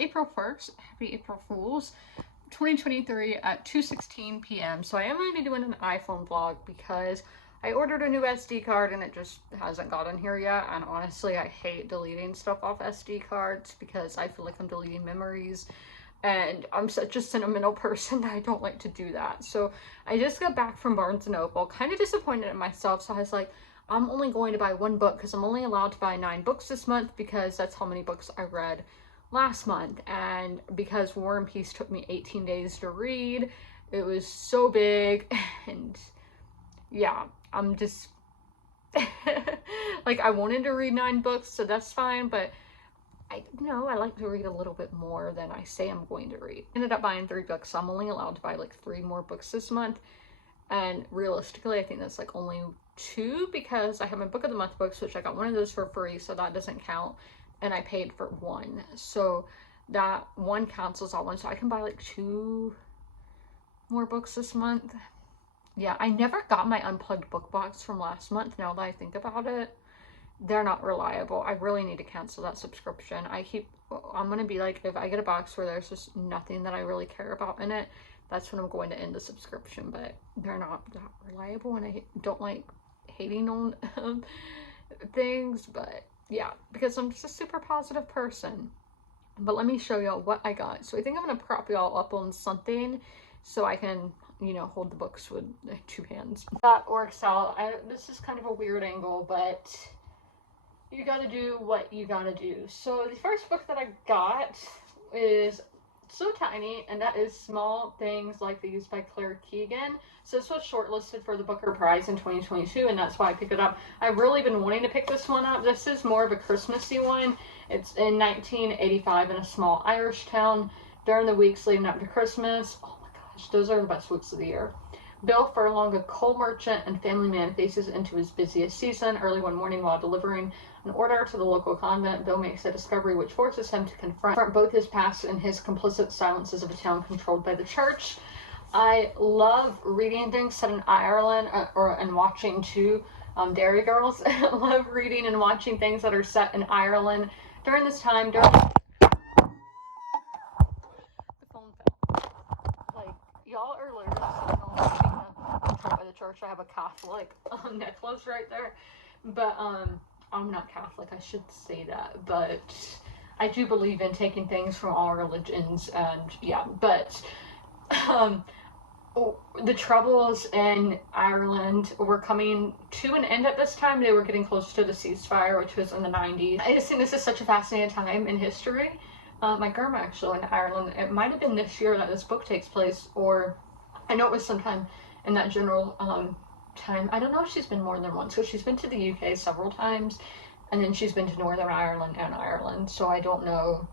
April 1st. Happy April Fools. 2023 at 2:16 p.m. So I am going to be doing an iPhone vlog because I ordered a new SD card and it just hasn't gotten here yet. And honestly, I hate deleting stuff off SD cards because I feel like I'm deleting memories. And I'm such a sentimental person that I don't like to do that. So I just got back from Barnes & Noble, kind of disappointed in myself. So I was like, I'm only going to buy one book because I'm only allowed to buy 9 books this month because that's how many books I read last month. And because War and Peace took me 18 days to read, it was so big. And yeah, I'm just like, I wanted to read 9 books, so that's fine, but I like to read a little bit more than I say I'm going to read. Ended up buying 3 books, so I'm only allowed to buy like 3 more books this month. And realistically, I think that's like only 2 because I have my Book of the Month books, which I got one of those for free, so that doesn't count. And I paid for 1. So that 1 cancels out 1. So I can buy like 2 more books this month. Yeah, I never got my unplugged book box from last month, now that I think about it. They're not reliable. I really need to cancel that subscription. I'm going to be like, if I get a box where there's just nothing that I really care about in it, that's when I'm going to end the subscription. But they're not that reliable, and I don't like hating on things. But yeah, because I'm just a super positive person. But let me show y'all what I got. So I think I'm going to prop y'all up on something so I can, hold the books with 2 hands. That works out. This is kind of a weird angle, but you gotta do what you gotta do. So the first book that I got is so tiny, and that is Small Things Like These by Claire Keegan. So this was shortlisted for the Booker Prize in 2022, and that's why I picked it up. I've really been wanting to pick this one up. This is more of a Christmassy one. It's in 1985 in a small Irish town during the weeks leading up to Christmas. Oh my gosh, those are the best weeks of the year. Bill Furlong, a coal merchant and family man, faces into his busiest season. Early one morning while delivering an order to the local convent, Bill makes a discovery which forces him to confront both his past and his complicit silences of a town controlled by the church. I love reading things set in Ireland and watching too. Dairy Girls. I love reading and watching things that are set in Ireland during this time. The phone fell. Like, y'all are literally sitting on controlled by the church. I have a Catholic necklace right there. But I'm not Catholic, I should say that, but I do believe in taking things from all religions, and yeah, but the troubles in Ireland were coming to an end at this time. They were getting close to the ceasefire, which was in the 90s. I just think this is such a fascinating time in history. My grandma actually in Ireland, it might have been this year that this book takes place, or I know it was sometime in that general time. I don't know if she's been more than once, so she's been to the UK several times, and then she's been to Northern Ireland and Ireland, so I don't know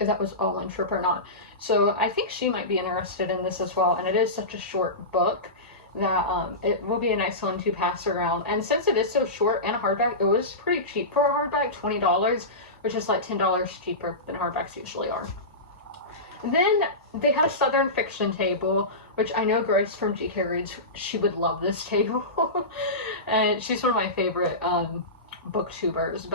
if that was all one trip or not. So I think she might be interested in this as well, and it is such a short book that it will be a nice one to pass around. And since it is so short and a hardback, it was pretty cheap for a hardback, $20, which is like $10 cheaper than hardbacks usually are. Then they had a Southern fiction table, which I know Grace from GK Reads, she would love this table. And she's one of my favorite booktubers,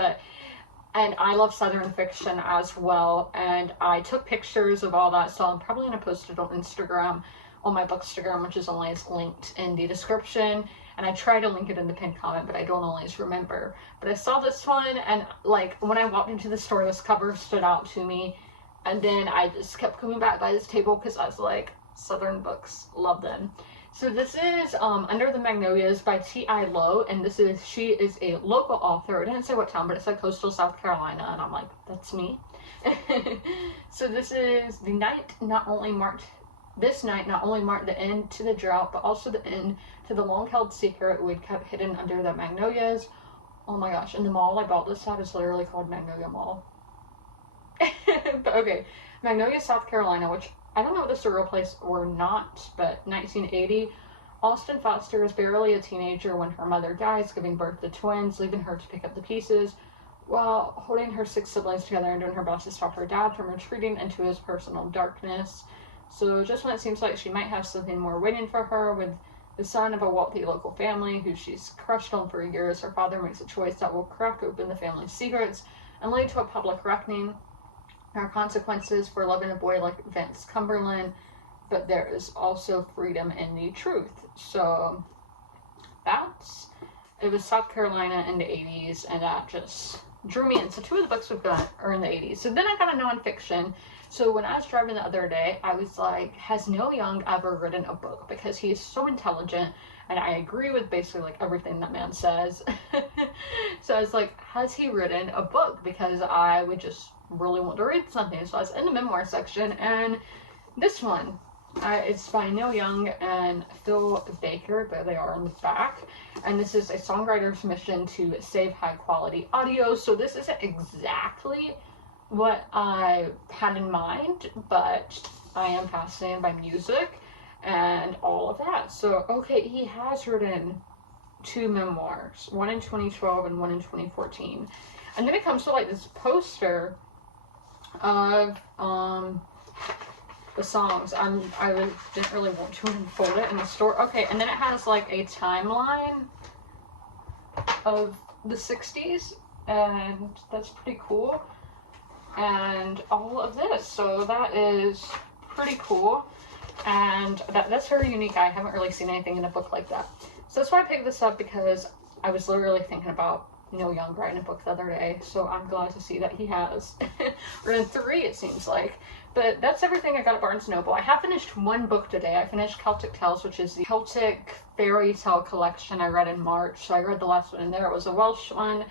and I love Southern fiction as well. And I took pictures of all that, so I'm probably going to post it on Instagram, on my Bookstagram, which is always linked in the description. And I try to link it in the pinned comment, but I don't always remember. But I saw this one, and like when I walked into the store, this cover stood out to me. And then I just kept coming back by this table because I was like, Southern books, love them. So this is Under the Magnolias by T.I. Lowe, and she is a local author. I didn't say what town, but it's like coastal South Carolina, and I'm like, that's me. So this night not only marked the end to the drought, but also the end to the long-held secret we'd kept hidden under the magnolias. Oh my gosh, and the mall I bought this at is literally called Magnolia Mall. But okay, Magnolia, South Carolina, which I don't know if this is a real place or not, but 1980, Austin Foster is barely a teenager when her mother dies, giving birth to twins, leaving her to pick up the pieces, while holding her 6 siblings together and doing her best to stop her dad from retreating into his personal darkness. So just when it seems like she might have something more waiting for her, with the son of a wealthy local family who she's crushed on for years, her father makes a choice that will crack open the family's secrets and lead to a public reckoning. There are consequences for loving a boy like Vince Cumberland, but there is also freedom in the truth. So it was South Carolina in the 80s, and that just drew me in. So 2 of the books we've got are in the 80s. So then I got a nonfiction. So when I was driving the other day, I was like, has Neil Young ever written a book? Because he is so intelligent, and I agree with basically like everything that man says. So I was like, has he written a book? Because I would just really want to read something. So I was in the memoir section, and this one, it's by Neil Young and Phil Baker. There they are on the back. And this is a songwriter's mission to save high quality audio. So this isn't exactly what I had in mind, but I am fascinated by music and all of that. So, okay, he has written 2 memoirs, one in 2012 and one in 2014. And then it comes to like this poster of the songs. I didn't really want to unfold it in the store. Okay, and then it has like a timeline of the 60s, and that's pretty cool. And all of this, so that is pretty cool, and that's very unique. I haven't really seen anything in a book like that. So that's why I picked this up, because I was literally thinking about Neil Young writing a book the other day, so I'm glad to see that he has written 3, it seems like. But that's everything I got at Barnes & Noble. I have finished 1 book today. I finished Celtic Tales, which is the Celtic fairy tale collection I read in March. So I read the last one in there. It was a Welsh one.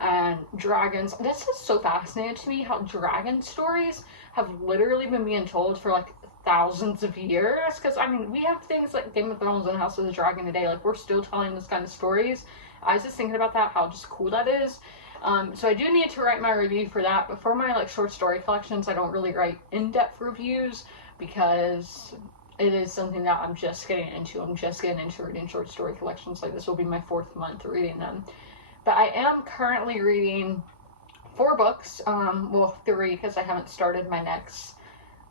And dragons. This is so fascinating to me, how dragon stories have literally been being told for like thousands of years. Because I mean, we have things like Game of Thrones and House of the Dragon today. Like, we're still telling this kind of stories. I was just thinking about that, how just cool that is. So I do need to write my review for that, but for my like short story collections, I don't really write in-depth reviews, because it is something that I'm just getting into. I'm just getting into reading short story collections. Like, this will be my 4th month reading them. But I am currently reading 4 books, well, 3, because I haven't started my next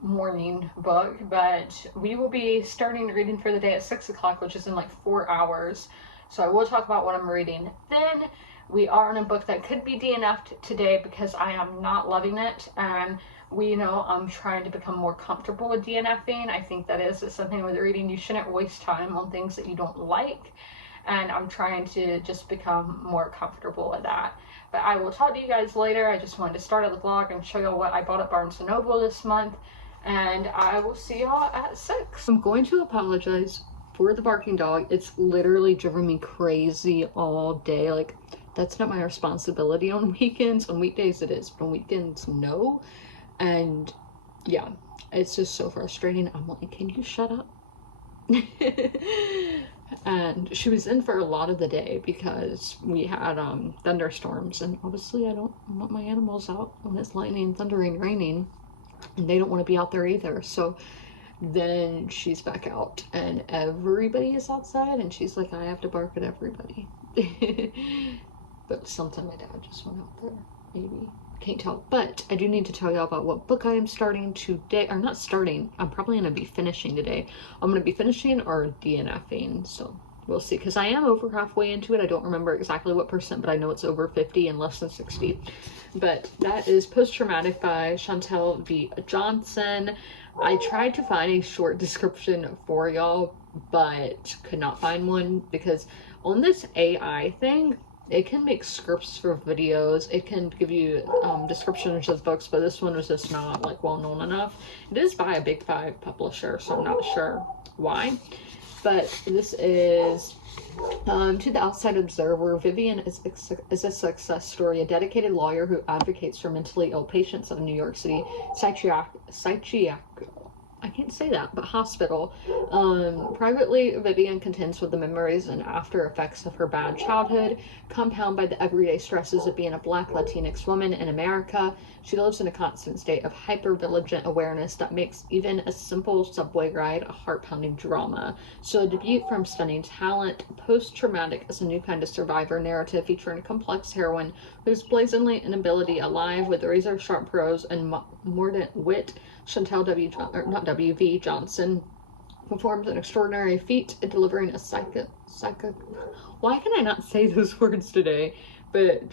morning book, but we will be starting reading for the day at 6 o'clock, which is in like 4 hours. So I will talk about what I'm reading then. We are in a book that could be DNF'd today because I am not loving it, and I'm trying to become more comfortable with DNFing. I think that is something with reading. You shouldn't waste time on things that you don't like, and I'm trying to just become more comfortable with that. But I will talk to you guys later. I just wanted to start the vlog and show y'all what I bought at Barnes & Noble this month, and I will see y'all at 6. I'm going to apologize for the barking dog. It's literally driven me crazy all day. Like, that's not my responsibility on weekends. On weekdays it is, but on weekends, no. And yeah, it's just so frustrating. I'm like, can you shut up? And she was in for a lot of the day because we had thunderstorms, and obviously I don't want my animals out when it's lightning, thundering, raining, and they don't want to be out there either. So then she's back out, and everybody is outside, and she's like, I have to bark at everybody. But something my dad just went out there, maybe. Can't tell. But I do need to tell y'all about what book I am starting today. Or not starting, I'm probably going to be finishing today. I'm going to be finishing or DNFing, so we'll see. Because I am over halfway into it. I don't remember exactly what percent, but I know it's over 50 and less than 60. But that is Post-Traumatic by Chantel V. Johnson. I tried to find a short description for y'all, but could not find one, because on this AI thing, it can make scripts for videos, it can give you descriptions of books, but this one was just not like well known enough. It is by a Big 5 publisher, so I'm not sure why. But this is to the outside observer, Vivian is a success story, a dedicated lawyer who advocates for mentally ill patients at a New York City I can't say that, but hospital. Privately, Vivian contends with the memories and after effects of her bad childhood, compounded by the everyday stresses of being a Black Latinx woman in America. She lives in a constant state of hyper-vigilant awareness that makes even a simple subway ride a heart-pounding drama. So a debut from stunning talent, Post-Traumatic is a new kind of survivor narrative featuring a complex heroine whose blazingly inability alive with razor-sharp prose and mordant wit. Chantel W.V. Johnson performs an extraordinary feat in delivering a why can I not say those words today? But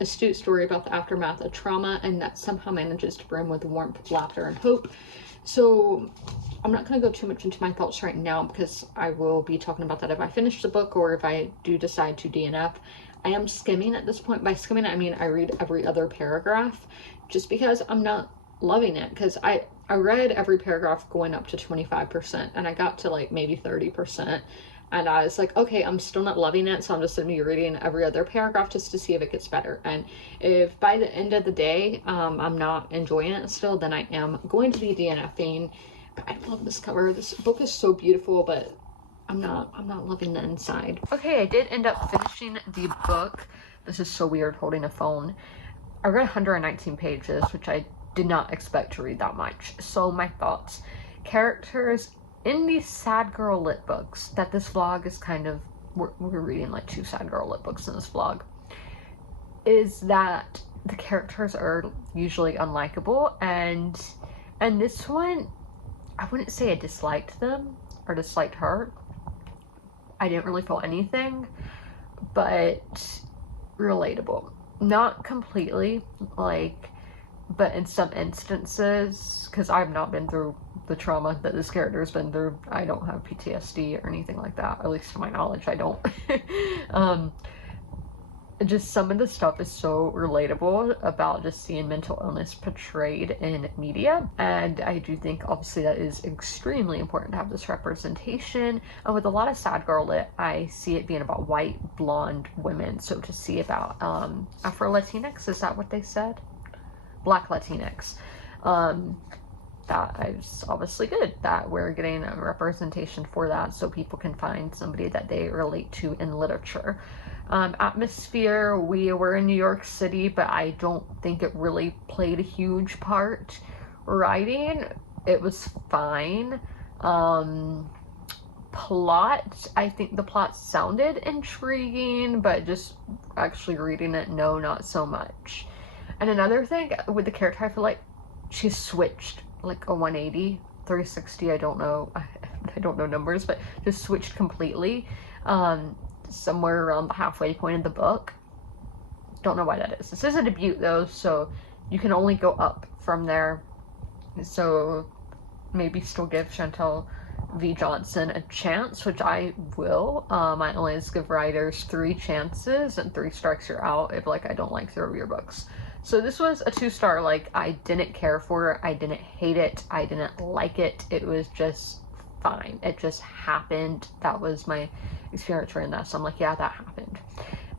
astute story about the aftermath of trauma, and that somehow manages to brim with warmth, laughter, and hope. So I'm not going to go too much into my thoughts right now, because I will be talking about that if I finish the book or if I do decide to DNF. I am skimming at this point. By skimming, I mean I read every other paragraph, just because I'm not loving it, because I read every paragraph going up to 25%, and I got to like maybe 30%, and I was like, okay, I'm still not loving it, so I'm just going to be reading every other paragraph just to see if it gets better. And if by the end of the day I'm not enjoying it still, then I am going to be DNFing. But I love this cover. This book is so beautiful, but I'm not loving the inside. Okay, I did end up finishing the book. This is so weird holding a phone. I read 119 pages, which I did not expect to read that much. So my thoughts. Characters in these sad girl lit books that this vlog is kind of, we're reading like 2 sad girl lit books in this vlog, is that the characters are usually unlikable, and this one, I wouldn't say I disliked them or disliked her. I didn't really feel anything, but relatable. Not completely, like, but in some instances, because I've not been through the trauma that this character has been through. I don't have PTSD or anything like that, at least to my knowledge, I don't. Just some of the stuff is so relatable about just seeing mental illness portrayed in media, and I do think obviously that is extremely important to have this representation. And with a lot of sad girl lit, I see it being about white blonde women, so to see about Afro Latinx, is that what they said? Black Latinx. That is obviously good that we're getting a representation for that, so people can find somebody that they relate to in literature. Atmosphere, we were in New York City, but I don't think it really played a huge part. Writing, it was fine. Plot, I think the plot sounded intriguing, but just actually reading it, no, not so much. And another thing with the character, I feel like she switched like a 180, 360, I don't know, I don't know numbers, but just switched completely. Somewhere around the halfway point of the book. Don't know why that is. This is a debut though, so you can only go up from there. So maybe still give Chantal V. Johnson a chance, which I will. I always give writers 3 chances, and 3 strikes you're out if like I don't like 3 of your books. So this was a 2-star. Like, I didn't care for it, I didn't hate it, I didn't like it. It was just fine. It just happened. That was my experience reading that, so I'm like, yeah, that happened.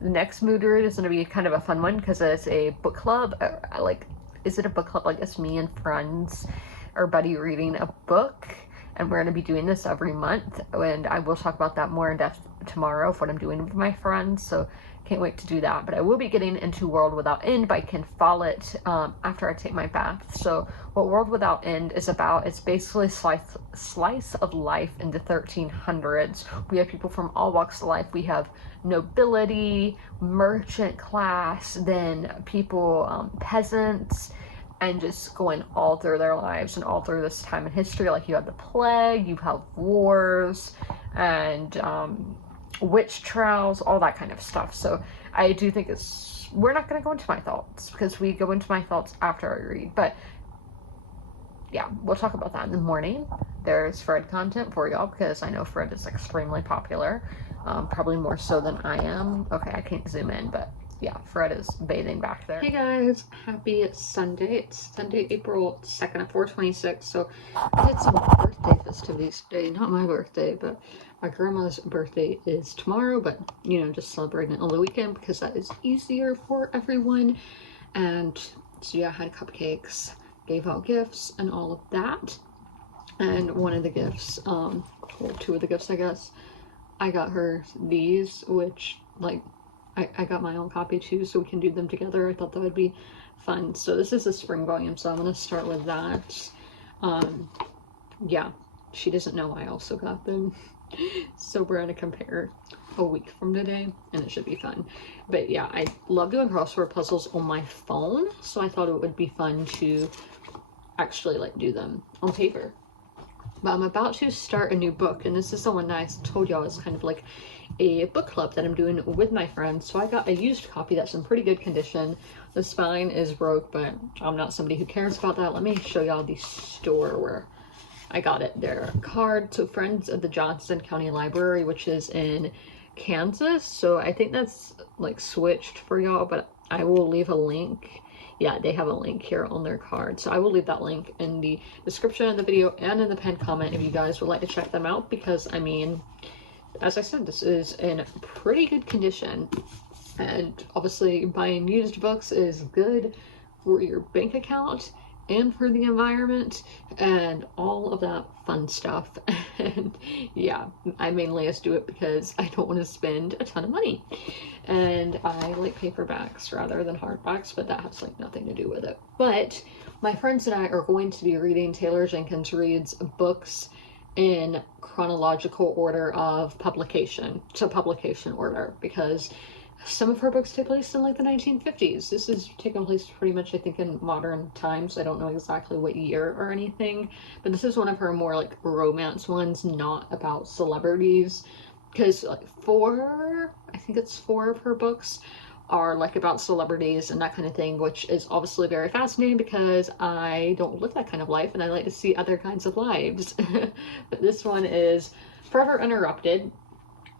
The next mood read is going to be kind of a fun one because it's a book club. Like, is it a book club? Like, it's me and friends or buddy reading a book, and we're going to be doing this every month, and I will talk about that more in depth tomorrow of what I'm doing with my friends, so can't wait to do that. But I will be getting into World Without End by Ken Follett after I take my bath. So what World Without End is about, it's basically slice of life in the 1300s. We have people from all walks of life. We have nobility, merchant class, then people, peasants, and just going all through their lives and all through this time in history. Like, you have the plague, you have wars, and witch trials, all that kind of stuff. So I do think it's, we're not going to go into my thoughts because we go into my thoughts after I read, but yeah, we'll talk about that in the morning. There's Fred content for y'all because I know Fred is extremely popular, probably more so than I am. Okay, I can't zoom in, but yeah, Fred is bathing back there. Hey guys, happy Sunday. It's Sunday, April 2nd at 4:26. So I had some birthday festivities today. Not my birthday, but my grandma's birthday is tomorrow, but you know, just celebrating it on the weekend because that is easier for everyone. And so yeah, I had cupcakes, gave out gifts and all of that. And one of the gifts, well, 2 of the gifts, I guess, I got her these, which, like, I got my own copy too, so we can do them together. I thought that would be fun. So this is the spring volume, so I'm going to start with that. Yeah, she doesn't know I also got them. So we're going to compare a week from today, and it should be fun. But yeah, I love doing crossword puzzles on my phone, so I thought it would be fun to actually, like, do them on paper. but I'm about to start a new book, and this is the one that I told y'all is kind of like a book club that I'm doing with my friends. So I got a used copy that's in pretty good condition. The spine is broke, but I'm not somebody who cares about that. Let me show y'all the store where I got it. Their card to Friends of the Johnson County Library, which is in Kansas. So I think that's like switched for y'all, but I will leave a link. Yeah, they have a link here on their card. So I will leave that link in the description of the video and in the pinned comment if you guys would like to check them out, because I mean, as I said, this is in pretty good condition. And obviously buying used books is good for your bank account and for the environment and all of that fun stuff. And yeah, I mainly just do it because I don't want to spend a ton of money, and I like paperbacks rather than hardbacks, but that has like nothing to do with it. But my friends and I are going to be reading Taylor Jenkins Reid's books in chronological order of publication, so publication order, because some of her books take place in like the 1950s. This is taking place pretty much, I think, in modern times. I don't know exactly what year or anything, but this is one of her more like romance ones, not about celebrities, because like I think it's four of her books are like about celebrities and that kind of thing, which is obviously very fascinating because I don't live that kind of life and I like to see other kinds of lives. But this one is Forever Interrupted.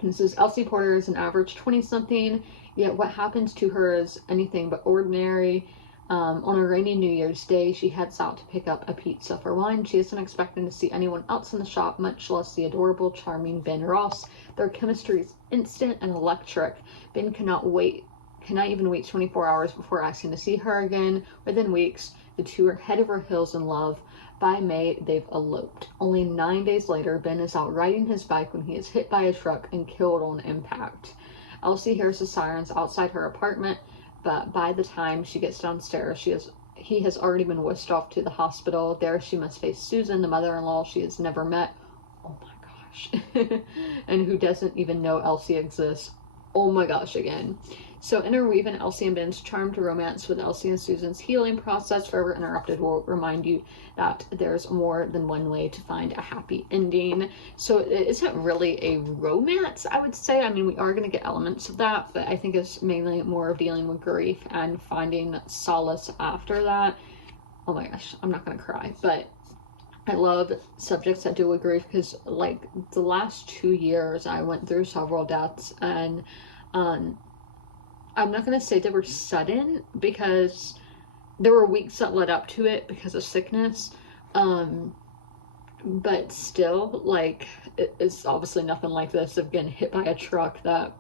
This is Elsie Porter is an average 20-something, yet what happens to her is anything but ordinary. On a rainy New Year's Day, she heads out to pick up a pizza for wine. She isn't expecting to see anyone else in the shop, much less the adorable, charming Ben Ross. Their chemistry is instant and electric. Ben cannot even wait 24 hours before asking to see her again. Within weeks, the two are head over heels in love. By May, they've eloped. Only 9 days later, Ben is out riding his bike when he is hit by a truck and killed on impact. Elsie hears the sirens outside her apartment, but by the time she gets downstairs, he has already been whisked off to the hospital. There she must face Susan, the mother-in-law she has never met. Oh my gosh. And who doesn't even know Elsie exists. Oh my gosh, again. So interweaving Elsie and Ben's charmed romance with Elsie and Susan's healing process, Forever Interrupted will remind you that there's more than one way to find a happy ending. So it isn't really a romance, I would say. I mean, we are going to get elements of that, but I think it's mainly more of dealing with grief and finding solace after that. Oh my gosh, I'm not going to cry, but I love subjects that deal with grief because, like, the last 2 years I went through several deaths, and I'm not going to say they were sudden because there were weeks that led up to it because of sickness. But still, like, it's obviously nothing like this of getting hit by a truck. I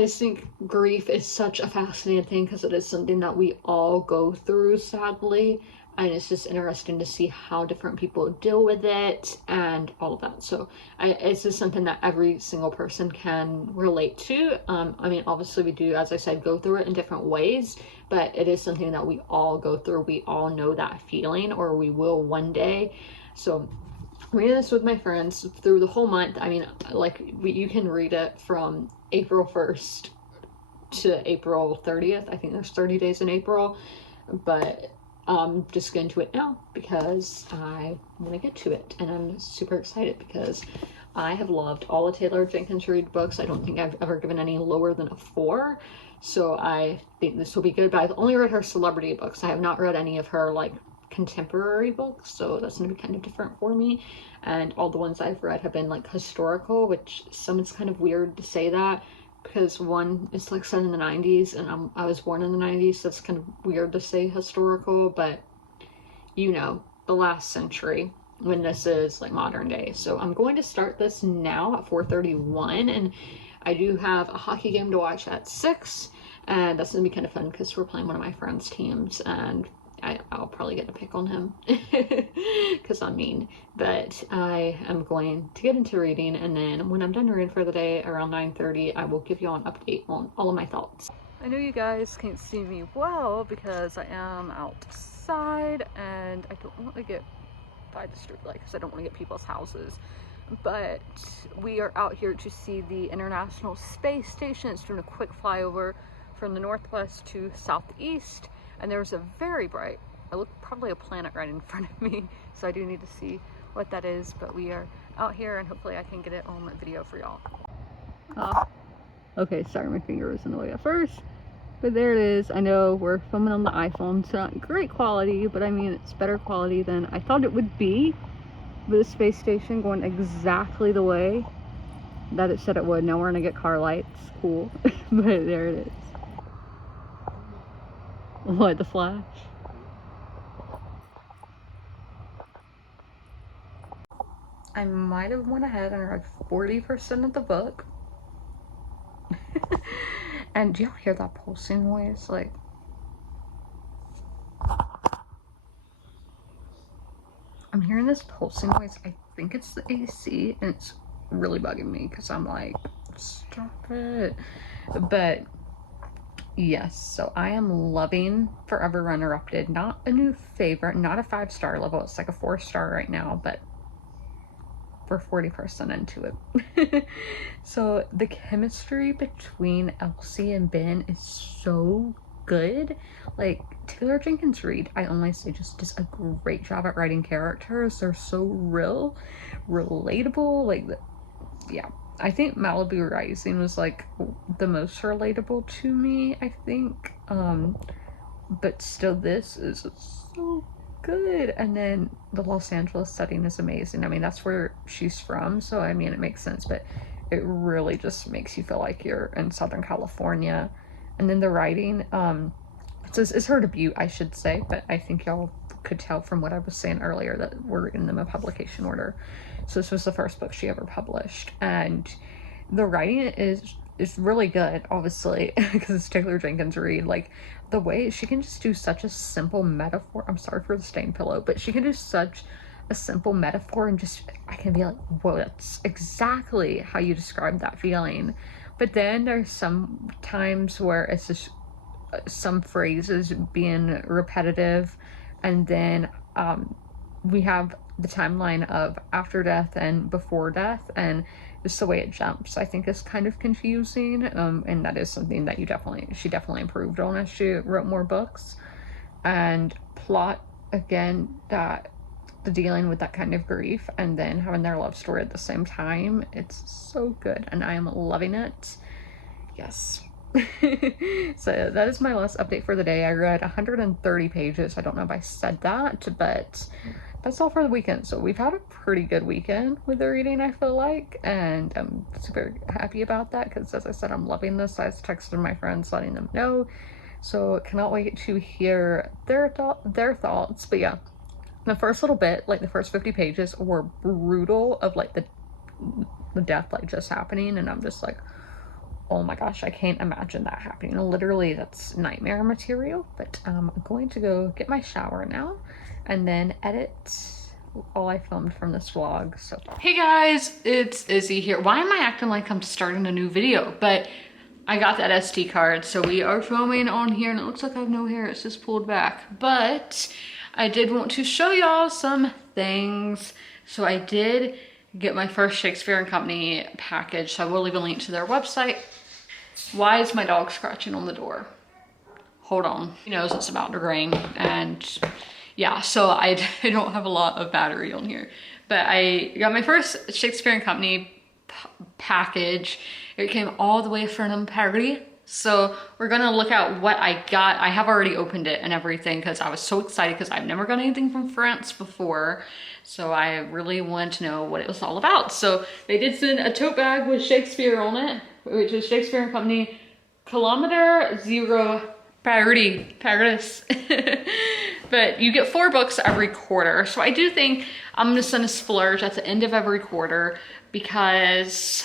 just think grief is such a fascinating thing because it is something that we all go through, sadly. And it's just interesting to see how different people deal with it and all of that. So it's just something that every single person can relate to. I mean, obviously we do, as I said, go through it in different ways, but it is something that we all go through. We all know that feeling, or we will one day. So reading this with my friends through the whole month. I mean, like, you can read it from April 1st to April 30th. I think there's 30 days in April, but I'm just getting to it now because I want to get to it, and I'm super excited because I have loved all the Taylor Jenkins Reid books. I don't think I've ever given any lower than a 4, so I think this will be good. But I've only read her celebrity books. I have not read any of her like contemporary books, so that's going to be kind of different for me. And all the ones I've read have been like historical, which it's kind of weird to say that because one is like set in the 90s and I was born in the 90s, so it's kind of weird to say historical, but you know, the last century when this is like modern day. So I'm going to start this now at 4:31, and I do have a hockey game to watch at 6, and that's gonna be kind of fun because we're playing one of my friend's teams, and I'll probably get to pick on him because I'm mean. But I am going to get into reading, and then when I'm done reading for the day around 9:30, I will give you all an update on all of my thoughts. I know you guys can't see me well because I am outside and I don't want to get by the street light because I don't want to get people's houses. But we are out here to see the International Space Station. It's doing a quick flyover from the northwest to southeast, and there's a very bright I look probably a planet right in front of me, so I do need to see what that is, but we are out here and hopefully I can get it on video for y'all. Okay, sorry, my finger was in the way at first, but there it is. I know we're filming on the iPhone, so not great quality, but I mean, it's better quality than I thought it would be with the space station going exactly the way that it said it would. Now we're gonna get car lights, cool, but there it is. What, the flash? I might have went ahead and read 40% of the book. And do y'all hear that pulsing noise? Like, I'm hearing this pulsing noise. I think it's the AC, and it's really bugging me because I'm like, stop it. But yes, so I am loving Forever Uninterrupted. Not a new favorite, not a 5-star level. It's like a 4-star right now, but we're 40% into it. So the chemistry between Elsie and Ben is so good. Like, Taylor Jenkins Reid, I only say, just does a great job at writing characters. They're so real, relatable. Like, yeah, I think Malibu Rising was like the most relatable to me, I think. But still, this is so good. And then the Los Angeles setting is amazing. I mean, that's where she's from, so I mean, it makes sense, but it really just makes you feel like you're in Southern California. And then the writing, it's her debut, I should say, but I think y'all could tell from what I was saying earlier that we're in them a publication order. So this was the first book she ever published, and the writing is really good, obviously, because it's Taylor Jenkins Reid. Like, the way she can just do such a simple metaphor. I'm sorry for the stained pillow, but she can do such a simple metaphor and just, I can be like, whoa, that's exactly how you describe that feeling. But then there's some times where it's just some phrases being repetitive, and then we have the timeline of after death and before death, and just the way it jumps, I think, is kind of confusing, and that is something that she definitely improved on as she wrote more books. And plot, again, that the dealing with that kind of grief and then having their love story at the same time, it's so good, and I am loving it. Yes. So that is my last update for the day. I read 130 pages. I don't know if I said that, but that's all for the weekend. So we've had a pretty good weekend with the reading, I feel like, and I'm super happy about that because, as I said, I'm loving this. I texted my friends letting them know, so cannot wait to hear their thoughts. But yeah, the first little bit, like the first 50 pages, were brutal, of like the death like just happening, and I'm just like, oh my gosh, I can't imagine that happening. Literally, that's nightmare material. But I'm going to go get my shower now and then edit all I filmed from this vlog. So, hey guys, it's Izzy here. Why am I acting like I'm starting a new video? But I got that SD card, so we are filming on here, and it looks like I have no hair. It's just pulled back. But I did want to show y'all some things. So I did get my first Shakespeare and Company package, so I will leave a link to their website. Why is my dog scratching on the door? Hold on. He knows it's about to rain, and yeah, so I don't have a lot of battery on here. But I got my first Shakespeare and Company package. It came all the way from Paris. So we're gonna look at what I got. I have already opened it and everything because I was so excited because I've never got anything from France before. So I really wanted to know what it was all about. So they did send a tote bag with Shakespeare on it, which is Shakespeare and Company Kilometer Zero Paris. But you get 4 books every quarter. So I do think I'm just gonna splurge at the end of every quarter because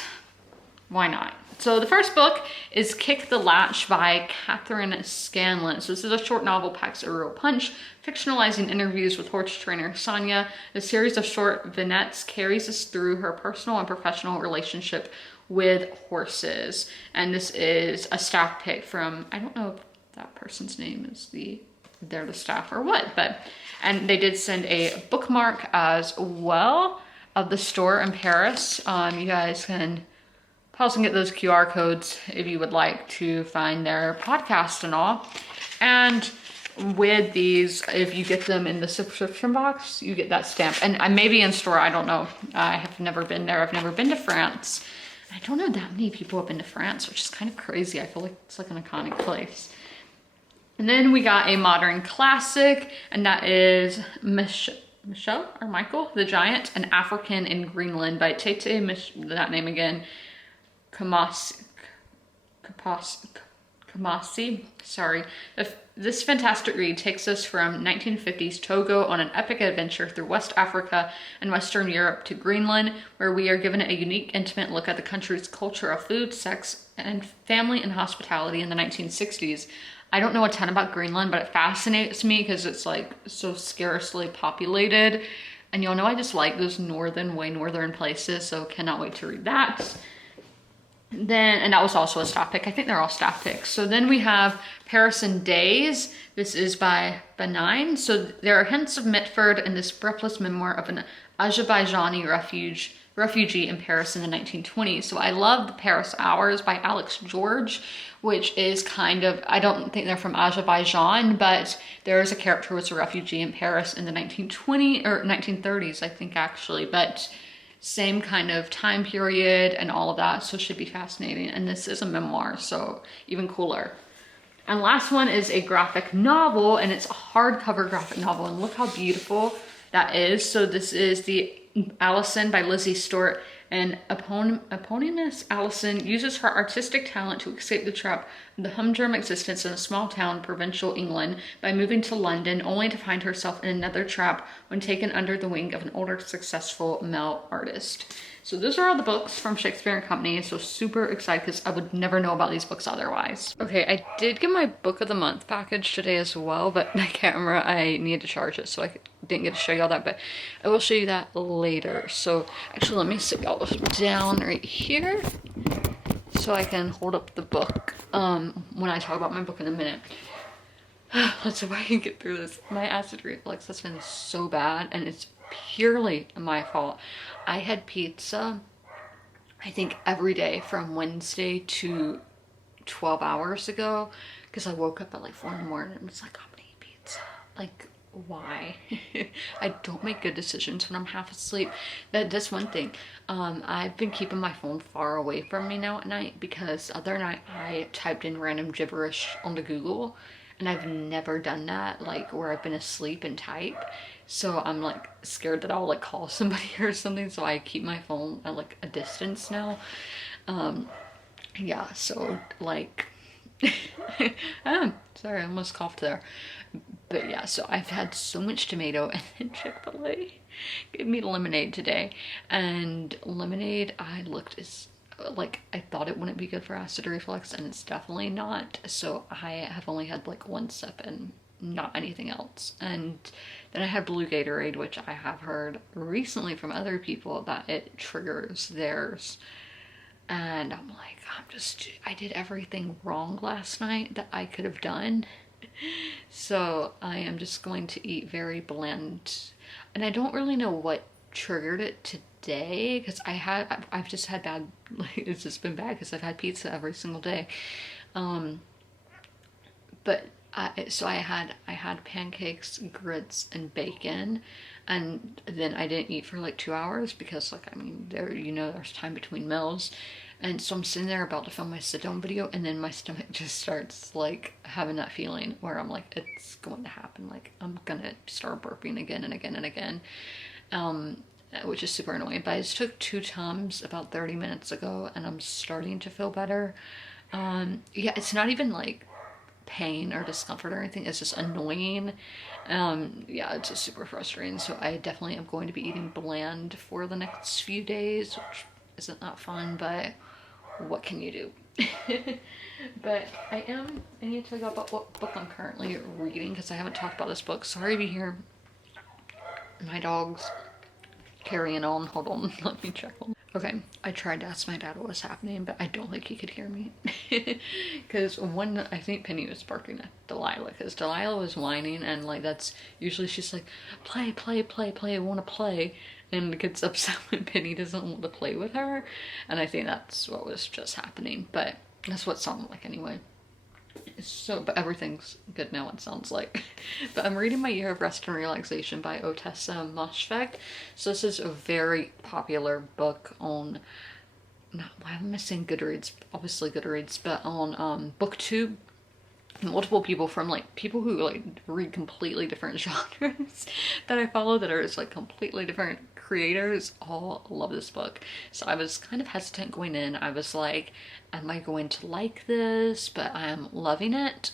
why not? So the first book is Kick the Latch by Catherine Scanlon. So this is a short novel, packs a real punch, fictionalizing interviews with horse trainer Sonia. The series of short vignettes carries us through her personal and professional relationship with horses. And this is a staff pick from, I don't know if that person's name is they're the staff or what, but, and they did send a bookmark as well of the store in Paris. You guys can pause and get those QR codes if you would like to find their podcast and all. And with these, if you get them in the subscription box, you get that stamp. And I may be in store, I don't know. I have never been there. I've never been to France. I don't know that many people have been to France, which is kind of crazy. I feel like it's like an iconic place. And then we got a modern classic, and that is Michel or Michael the Giant, an African in Greenland by that name again, Kamasi. Sorry. This fantastic read takes us from 1950s Togo on an epic adventure through West Africa and Western Europe to Greenland, where we are given a unique, intimate look at the country's culture of food, sex, and family and hospitality in the 1960s. I don't know a ton about Greenland, but it fascinates me because it's like so scarcely populated. And y'all know I just like those way northern places, so cannot wait to read that. Then, and that was also a staff pick. I think they're all staff picks. So then we have Paris in Days. This is by Benign. So there are hints of Mitford in this breathless memoir of an Azerbaijani refugee in Paris in the 1920s. So I love The Paris Hours by Alex George, which is kind of, I don't think they're from Azerbaijan, but there is a character who was a refugee in Paris in the 1930s, I think actually, but same kind of time period and all of that, so it should be fascinating. And this is a memoir, so even cooler. And last one is a graphic novel, and it's a hardcover graphic novel, and look how beautiful that is. So this is the Allison by Lizzie Stewart, and eponymous Allison uses her artistic talent to escape the trap of the humdrum existence in a small town, provincial England, by moving to London, only to find herself in another trap when taken under the wing of an older, successful male artist. So those are all the books from Shakespeare & Company, so super excited because I would never know about these books otherwise. Okay, I did get my Book of the Month package today as well, but my camera, I need to charge it, so I didn't get to show y'all that, but I will show you that later. So actually, let me sit y'all down right here so I can hold up the book when I talk about my book in a minute. Let's see if I can get through this. My acid reflux has been so bad, and it's purely my fault. I had pizza, I think every day from Wednesday to 12 hours ago, because I woke up at like 4 in the morning and was like, I'm gonna eat pizza. Like, why? I don't make good decisions when I'm half asleep. That's one thing. I've been keeping my phone far away from me now at night, because the other night I typed in random gibberish onto Google, and I've never done that, like where I've been asleep and type. So I'm like scared that I'll like call somebody or something, so I keep my phone at like a distance now. Yeah, so like sorry, I almost coughed there. But yeah, so I've had so much tomato, and then Chick-fil-A gave me lemonade today, and lemonade, I looked as like I thought it wouldn't be good for acid reflux, and it's definitely not. So I have only had like 1 sip and not anything else. And then I had blue Gatorade, which I have heard recently from other people that it triggers theirs. And I'm like, I did everything wrong last night that I could have done. So I am just going to eat very bland. And I don't really know what triggered it today, because I've just had bad, like, it's just been bad because I've had pizza every single day. But so I had pancakes, grits, and bacon, and then I didn't eat for like 2 hours because, like, I mean, there's time between meals. And so I'm sitting there about to film my sit down video, and then my stomach just starts like having that feeling where I'm like, it's going to happen. Like, I'm gonna start burping again and again and again, which is super annoying. But I just took 2 Tums about 30 minutes ago, and I'm starting to feel better. Yeah, it's not even like pain or discomfort or anything, it's just annoying. Yeah, it's just super frustrating. So I definitely am going to be eating bland for the next few days, which isn't that fun, but what can you do? But I need to talk about what book I'm currently reading, because I haven't talked about this book. Sorry if you hear my dogs carrying on. Hold on, let me check them. Okay, I tried to ask my dad what was happening, but I don't think he could hear me. Because I think Penny was barking at Delilah, because Delilah was whining, and like that's usually she's like, play, play, play, play, I want to play, and gets upset when Penny doesn't want to play with her. And I think that's what was just happening, but that's what it sounded like anyway. So, but everything's good now, it sounds like. But I'm reading My Year of Rest and Relaxation by Otessa Moshfegh. So this is a very popular book on, not, why am I saying Goodreads? Obviously Goodreads, but on BookTube. Multiple people from like people who like read completely different genres that I follow that are just like completely different creators all love this book. So I was kind of hesitant going in. I was like, am I going to like this? But I am loving it.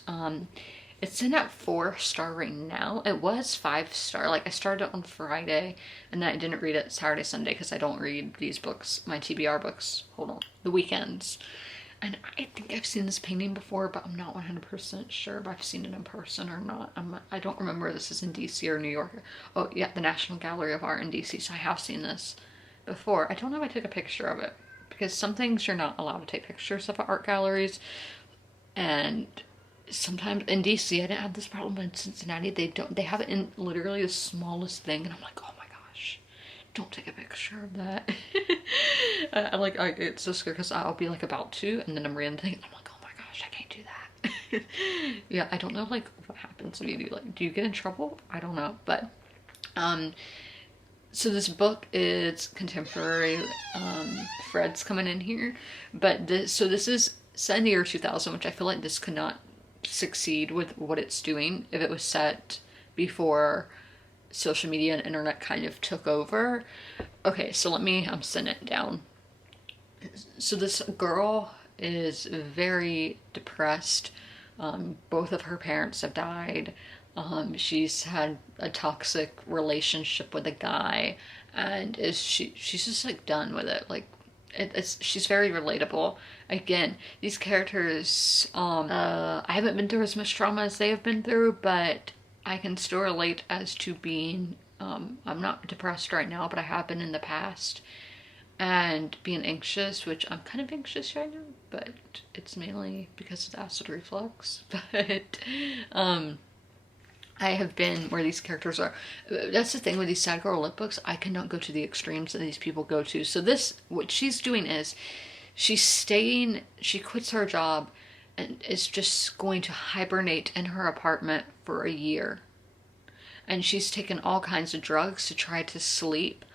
It's in at 4-star right now. It was 5-star. Like I started it on Friday and then I didn't read it Saturday, Sunday because I don't read these books, my TBR books, hold on, the weekends. And I think I've seen this painting before, but I'm not 100% sure if I've seen it in person or not. I don't remember if this is in DC or New York. Oh yeah, the National Gallery of Art in DC, so I have seen this before. I don't know if I took a picture of it, because some things you're not allowed to take pictures of at art galleries. And sometimes in DC, I didn't have this problem, but in Cincinnati, they have it in literally the smallest thing, and I'm like, oh my gosh, don't take a picture of that. It's so scary because I'll be like about to, and then I'm reading the thing and I'm like, oh my gosh, I can't do that. Yeah, I don't know like what happens if you do, like, do you get in trouble? I don't know, but so this book is contemporary. Fred's coming in here, but this is set in the year 2000, which I feel like this could not succeed with what it's doing if it was set before social media and internet kind of took over. Okay, so I'm sitting it down. So this girl is very depressed. Both of her parents have died. She's had a toxic relationship with a guy, and she's just like done with it. Like she's very relatable. Again, these characters, I haven't been through as much trauma as they have been through, but I can still relate as to being, I'm not depressed right now, but I have been in the past, and being anxious, which I'm kind of anxious right now, but it's mainly because of the acid reflux. But I have been where these characters are. That's the thing with these sad girl lit books, I cannot go to the extremes that these people go to. So what she's doing is she quits her job and is just going to hibernate in her apartment for a year. And she's taken all kinds of drugs to try to sleep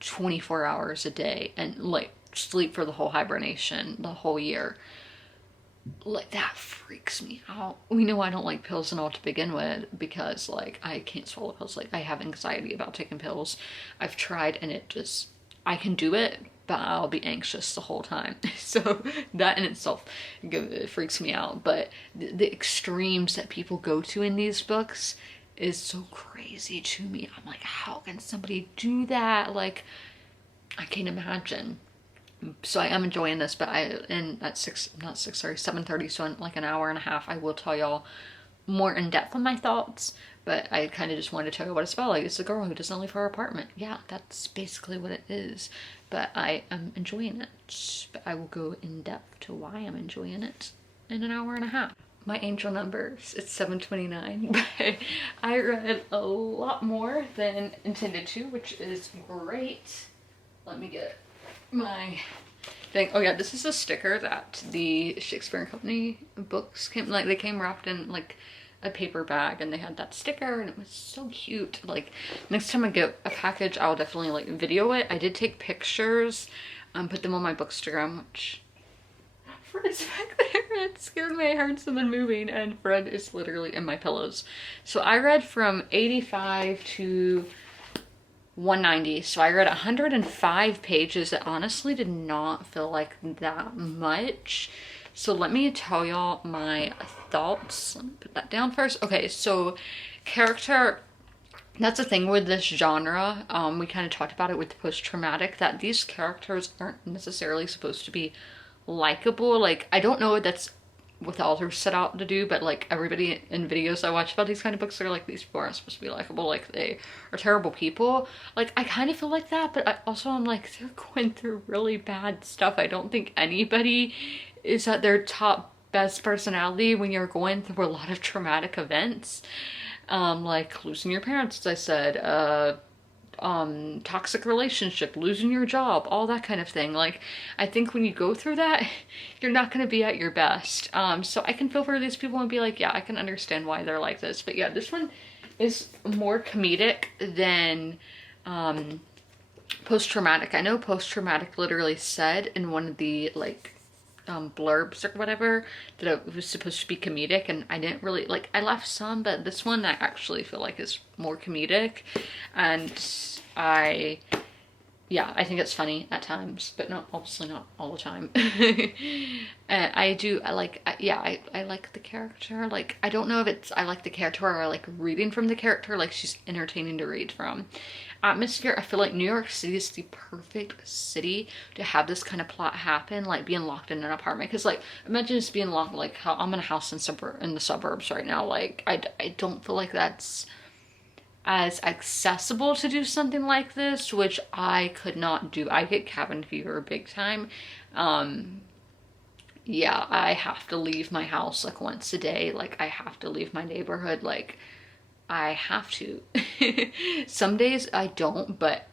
24 hours a day and like sleep for the whole hibernation, the whole year. Like that freaks me out. We know I don't like pills and all to begin with, because like I can't swallow pills. Like I have anxiety about taking pills. I've tried and I can do it, but I'll be anxious the whole time. So that in itself freaks me out. But the extremes that people go to in these books is so crazy to me. I'm like, how can somebody do that? Like, I can't imagine. So I am enjoying this, but at 7:30, so in like an hour and a half, I will tell y'all more in depth on my thoughts. But I kind of just wanted to tell you what it's about. Like, it's a girl who doesn't leave her apartment. Yeah, that's basically what it is. But I am enjoying it. But I will go in depth to why I'm enjoying it in an hour and a half. My angel numbers, it's 729. But I read a lot more than intended to, which is great. Let me get my thing. Oh yeah, this is a sticker that the Shakespeare Company books they came wrapped in like a paper bag, and they had that sticker, and it was so cute. Like, next time I get a package, I'll definitely like video it. I did take pictures, put them on my Bookstagram, which Fred's back there. It scared me. I heard someone moving, and Fred is literally in my pillows. So I read from 85 to 190. So I read 105 pages. That honestly did not feel like that much. So let me tell y'all my thoughts. Let me put that down first. Okay, so character, that's the thing with this genre. We kind of talked about it with post-traumatic, that these characters aren't necessarily supposed to be likable. Like, I don't know if that's what the authors set out to do, but like everybody in videos I watch about these kind of books, they're like, these people aren't supposed to be likable, like they are terrible people. Like, I kind of feel like that, but I'm like, they're going through really bad stuff. I don't think anybody is at their top best personality when you're going through a lot of traumatic events, like losing your parents, as I said, toxic relationship, losing your job, all that kind of thing. Like, I think when you go through that, you're not going to be at your best. So I can feel for these people and be like, yeah, I can understand why they're like this. But yeah, this one is more comedic than post-traumatic. I know post-traumatic literally said in one of the like blurbs or whatever that it was supposed to be comedic, and I didn't really like, I laughed some, but this one I actually feel like is more comedic, and yeah, I think it's funny at times, but not, obviously not all the time. I like the character. Like, I don't know if it's I like the character or I like reading from the character, like she's entertaining to read from. Atmosphere, I feel like New York City is the perfect city to have this kind of plot happen, like being locked in an apartment. Because like, imagine just being locked, like how I'm in a house in the suburbs right now. Like, I don't feel like that's as accessible to do something like this, which I could not do. I get cabin fever big time. Yeah, I have to leave my house like once a day. Like, I have to leave my neighborhood. Like, I have to. Some days I don't, but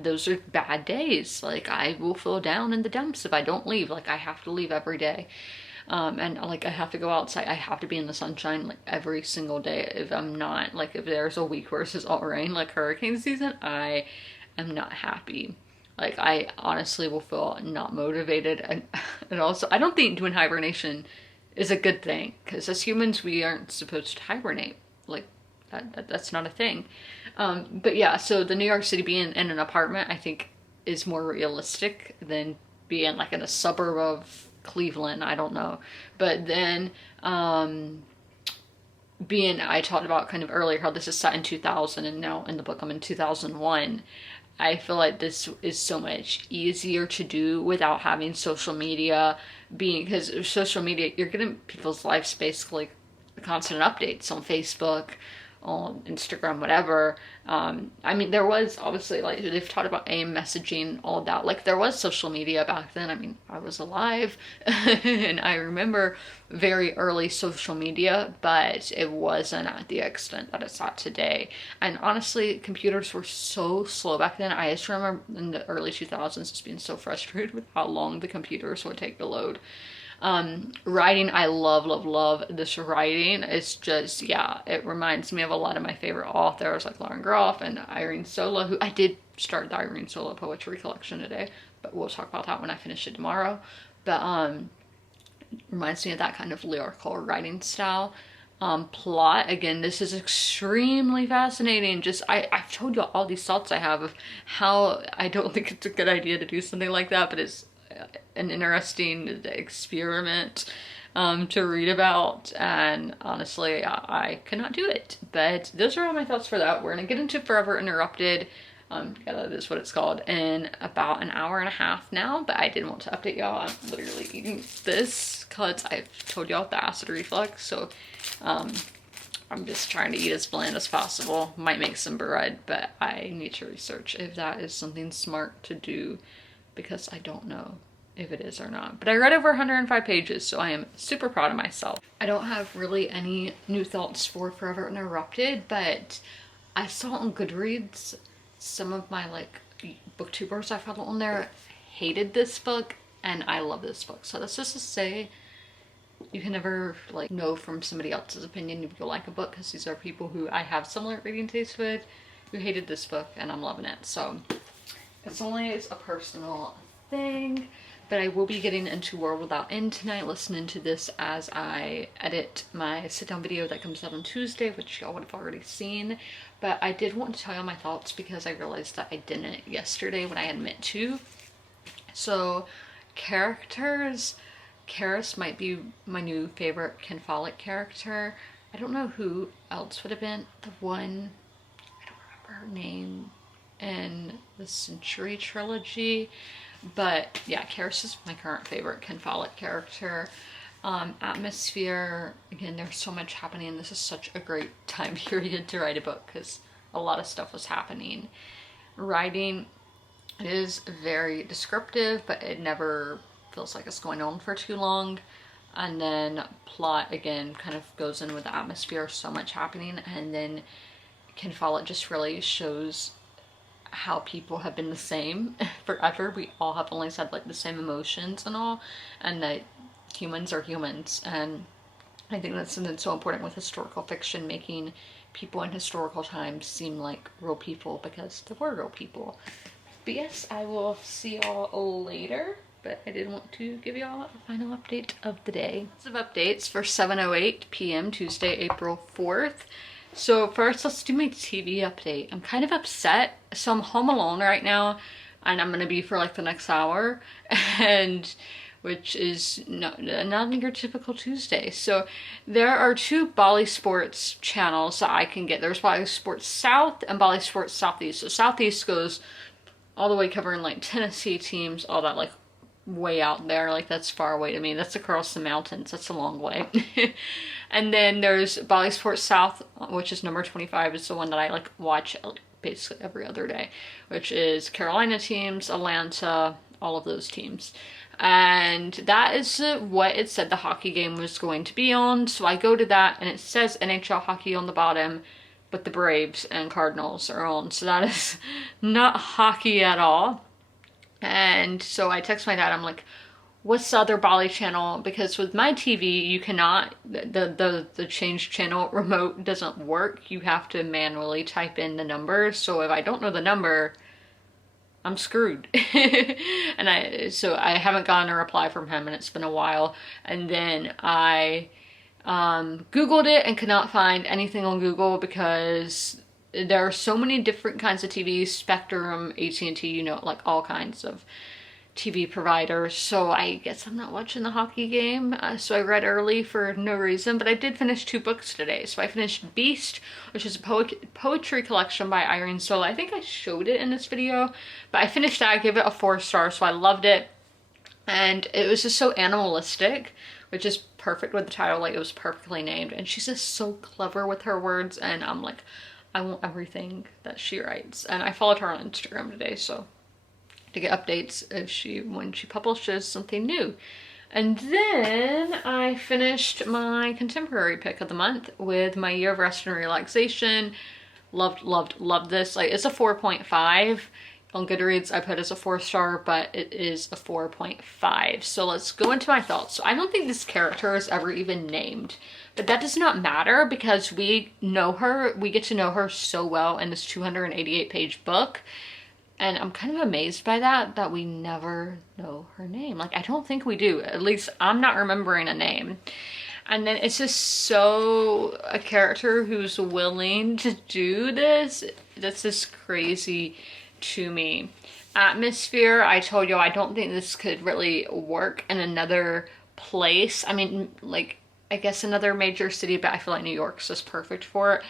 those are bad days. Like, I will feel down in the dumps if I don't leave. Like, I have to leave every day. And like, I have to go outside. I have to be in the sunshine like every single day. If I'm not, like, if there's a week where it's just all rain, like hurricane season, I am not happy. Like, I honestly will feel not motivated. And also, I don't think doing hibernation is a good thing, because as humans, we aren't supposed to hibernate. Like, that's not a thing. But yeah, so the New York City being in an apartment, I think, is more realistic than being like in a suburb of Cleveland. I don't know. But then I talked about kind of earlier how this is set in 2000, and now in the book I'm in 2001. I feel like this is so much easier to do without having social media because social media, you're getting people's lives basically constant updates on Facebook, on Instagram, whatever. I mean, there was obviously, like, they've talked about AIM messaging, all of that. Like, there was social media back then. I mean, I was alive and I remember very early social media, but it wasn't at the extent that it's at today. And honestly, computers were so slow back then. I just remember in the early 2000s just being so frustrated with how long the computers would take to load. Writing, I love this writing. It's just, yeah, it reminds me of a lot of my favorite authors like Lauren Groff and Irene Sola, who I did start the Irene Sola poetry collection today, but we'll talk about that when I finish it tomorrow. But reminds me of that kind of lyrical writing style. Plot, again, this is extremely fascinating. Just, I've told you all these thoughts I have of how I don't think it's a good idea to do something like that, but it's an interesting experiment to read about, and honestly, I cannot do it. But those are all my thoughts for that. We're gonna get into Forever Interrupted, yeah, that is what it's called, in about an hour and a half now, but I did want to update y'all. I'm literally eating this because I've told y'all the acid reflux, so I'm just trying to eat as bland as possible. Might make some bread, but I need to research if that is something smart to do, because I don't know if it is or not. But I read over 105 pages, so I am super proud of myself. I don't have really any new thoughts for Forever Interrupted, but I saw on Goodreads some of my like booktubers I follow on there hated this book, and I love this book. So that's just to say, you can never like know from somebody else's opinion if you like a book, because these are people who I have similar reading tastes with who hated this book, and I'm loving it. So it's a personal thing. But I will be getting into World Without End tonight, listening to this as I edit my sit-down video that comes out on Tuesday, which y'all would have already seen. But I did want to tell you my thoughts because I realized that I didn't yesterday when I had meant to. So, characters. Karis might be my new favorite Ken Follett character. I don't know who else would have been the one, I don't remember her name, in the Century trilogy. But yeah, Karis is my current favorite Ken Follett character. Atmosphere, again, there's so much happening, and this is such a great time period to write a book because a lot of stuff was happening. Writing is very descriptive, but it never feels like it's going on for too long. And then plot, again, kind of goes in with the atmosphere, so much happening, and then Ken Follett just really shows how people have been the same forever. We all have always had like the same emotions and all, and that humans are humans. And I think that's something so important with historical fiction, making people in historical times seem like real people, because they were real people. But yes, I will see y'all later. But I did want to give y'all a final update of the day. Lots of updates for 7:08 p.m. Tuesday, April 4th. So first, let's do my TV update. I'm kind of upset. So I'm home alone right now, and I'm gonna be for like the next hour, and which is not your typical Tuesday. So there are 2 Bali Sports channels that I can get. There's Bali Sports South and Bali Sports Southeast. So Southeast goes all the way covering like Tennessee teams, all that, like way out there. Like that's far away to me. That's across the mountains. That's a long way. And then there's Bali Sports South, which is number 25. It's the one that I like watch basically every other day, which is Carolina teams, Atlanta, all of those teams. And that is what it said the hockey game was going to be on. So I go to that, and it says NHL hockey on the bottom, but the Braves and Cardinals are on. So that is not hockey at all. And so I text my dad, I'm like, what's the other Bali channel? Because with my TV, you cannot, the change channel remote doesn't work. You have to manually type in the number. So if I don't know the number, I'm screwed. And so I haven't gotten a reply from him, and it's been a while. And then I Googled it and could not find anything on Google, because there are so many different kinds of TVs, Spectrum, AT&T, you know, like all kinds of TV providers. So I guess I'm not watching the hockey game. So I read early for no reason, but I did finish 2 books today. So I finished Beast, which is a poetry collection by Irene Sola. I think I showed it in this video, but I finished that. I gave it a 4 stars, so I loved it. And it was just so animalistic, which is perfect with the title. Like, it was perfectly named. And she's just so clever with her words, and I'm like, I want everything that she writes. And I followed her on Instagram today, so to get updates when she publishes something new. And then I finished my contemporary pick of the month with My Year of Rest and Relaxation. Loved this. Like, it's a 4.5. On Goodreads I put as a 4 star, but it is a 4.5. So let's go into my thoughts. So I don't think this character is ever even named, but that does not matter, because we get to know her so well in this 288 page book. And I'm kind of amazed by that we never know her name. Like, I don't think we do. At least I'm not remembering a name. And then it's just so a character who's willing to do this. That's just crazy to me. Atmosphere, I told you, I don't think this could really work in another place. I mean, like, I guess another major city, but I feel like New York's just perfect for it.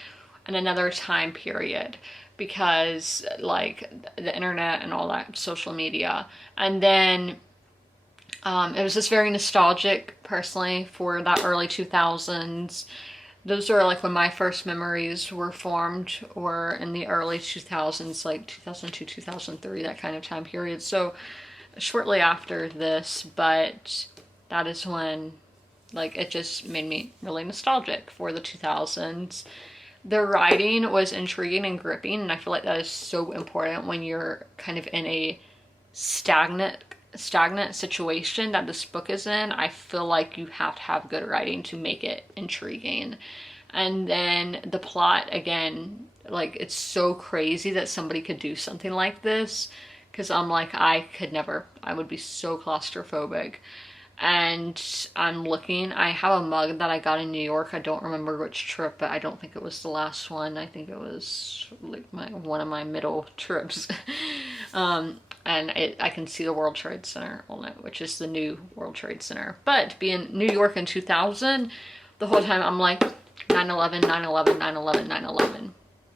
And another time period, because like the internet and all that, social media. And then it was just very nostalgic personally for that early 2000s. Those are like when my first memories were formed, or in the early 2000s, like 2002, 2003, that kind of time period. So shortly after this, but that is when, like, it just made me really nostalgic for the 2000s. The writing was intriguing and gripping, and I feel like that is so important when you're kind of in a stagnant situation that this book is in. I feel like you have to have good writing to make it intriguing. And then the plot, again, like, it's so crazy that somebody could do something like this, because I'm like, I could never. I would be so claustrophobic. And I'm looking, I have a mug that I got in New York. I don't remember which trip, but I don't think it was the last one. I think it was like one of my middle trips. And I can see the World Trade Center on it, which is the new World Trade Center. But being New York in 2000, the whole time I'm like, 9/11, 9/11, 9/11, 9/11.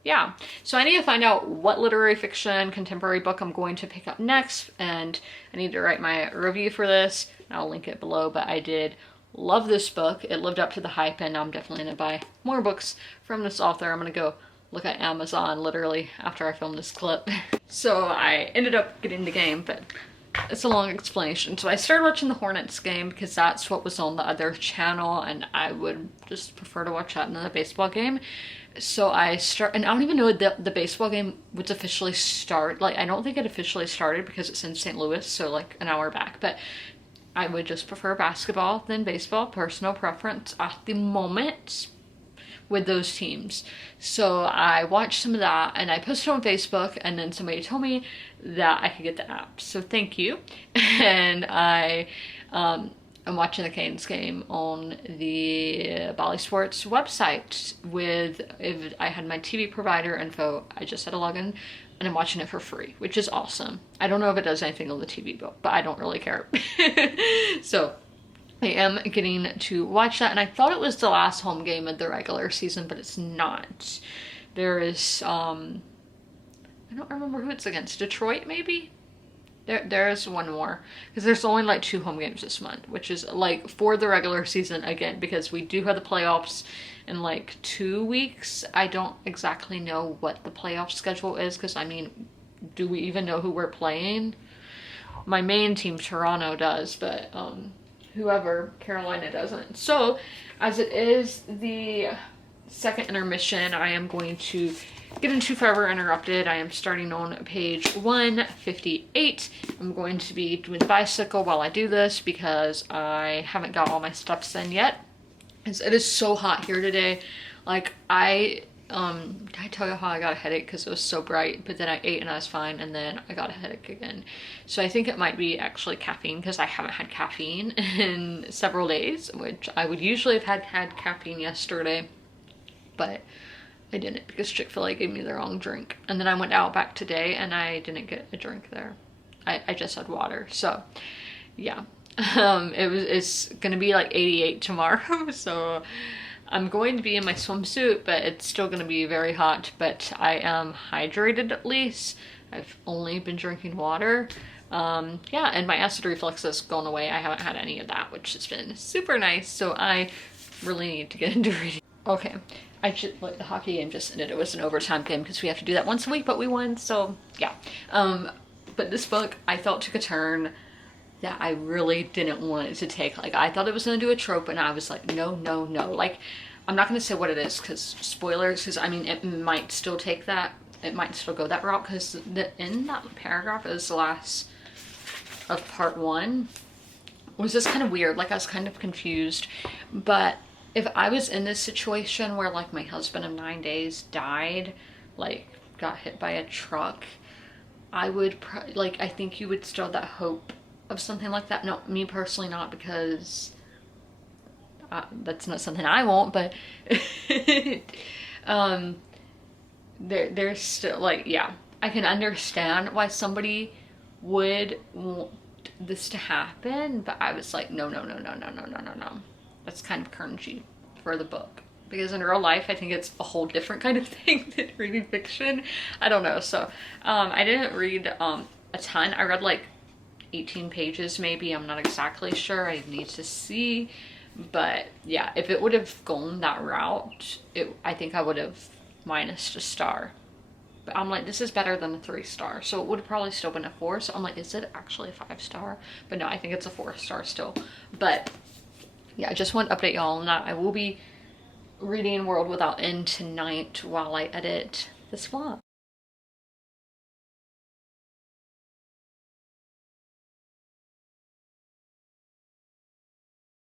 Yeah, so I need to find out what literary fiction contemporary book I'm going to pick up next, and I need to write my review for this. I'll link it below, but I did love this book. It lived up to the hype, and I'm definitely going to buy more books from this author. I'm going to go look at Amazon literally after I film this clip. So I ended up getting the game, but it's a long explanation. So I started watching the Hornets game because that's what was on the other channel, and I would just prefer to watch that than the baseball game. So and I don't even know that the baseball game would officially start. Like, I don't think it officially started because it's in St. Louis, so like an hour back. But I would just prefer basketball than baseball, personal preference at the moment with those teams. So I watched some of that and I posted on Facebook, and then somebody told me that I could get the app. So thank you. And I'm watching the Canes game on the Bally Sports website if I had my TV provider info, I just had to log in, and I'm watching it for free, which is awesome. I don't know if it does anything on the TV, but I don't really care. So I am getting to watch that, and I thought it was the last home game of the regular season, but it's not. There is, I don't remember who it's against. Detroit, maybe? There's one more, because there's only like 2 home games this month, which is like for the regular season again, because we do have the playoffs in like 2 weeks. I don't exactly know what the playoff schedule is, because I mean, do we even know who we're playing? My main team, Toronto, does, but whoever, Carolina, doesn't. So as it is the second intermission, I am going to get into Forever Interrupted. I am starting on page 158. I'm going to be doing the bicycle while I do this because I haven't got all my steps in yet. It is so hot here today. Like, did I tell you how I got a headache because it was so bright, but then I ate and I was fine, and then I got a headache again. So I think it might be actually caffeine, because I haven't had caffeine in several days, which I would usually have had caffeine yesterday, but I didn't because Chick-fil-A gave me the wrong drink. And then I went out back today and I didn't get a drink there. I just had water. So yeah, it's gonna be like 88 tomorrow. So I'm going to be in my swimsuit, but it's still going to be very hot, but I am hydrated at least. I've only been drinking water. Yeah, and my acid reflux has gone away. I haven't had any of that, which has been super nice, so I really need to get into reading. Okay, the hockey game just ended. It was an overtime game because we have to do that once a week, but we won, so yeah. But this book, I felt, took a turn that I really didn't want it to take. Like, I thought it was going to do a trope, and I was like, no, no, no. Like, I'm not going to say what it is, because spoilers, because, I mean, it might still take that, it might still go that route, because in that paragraph is the last of part 1, was just kind of weird. Like, I was kind of confused, but if I was in this situation where, like, my husband of 9 days died, like, got hit by a truck, I would, like, I think you would still have that hope of something like that. No, me personally not, because that's not something I want, but there's still, like, yeah, I can understand why somebody would want this to happen, but I was like, no, no, no, no, no, no, no, no, no. That's kind of cringy for the book, because in real life I think it's a whole different kind of thing than reading fiction. I don't know. So I didn't read a ton. I read like 18 pages maybe. I'm not exactly sure. I need to see. But yeah, if it would have gone that route, I think I would have minused a star. But I'm like, this is better than a 3-star, so it would have probably still been a 4. So I'm like, is it actually a 5-star? But no, I think it's a 4-star still. But yeah, I just want to update y'all on that. I will be reading World Without End tonight while I edit this vlog.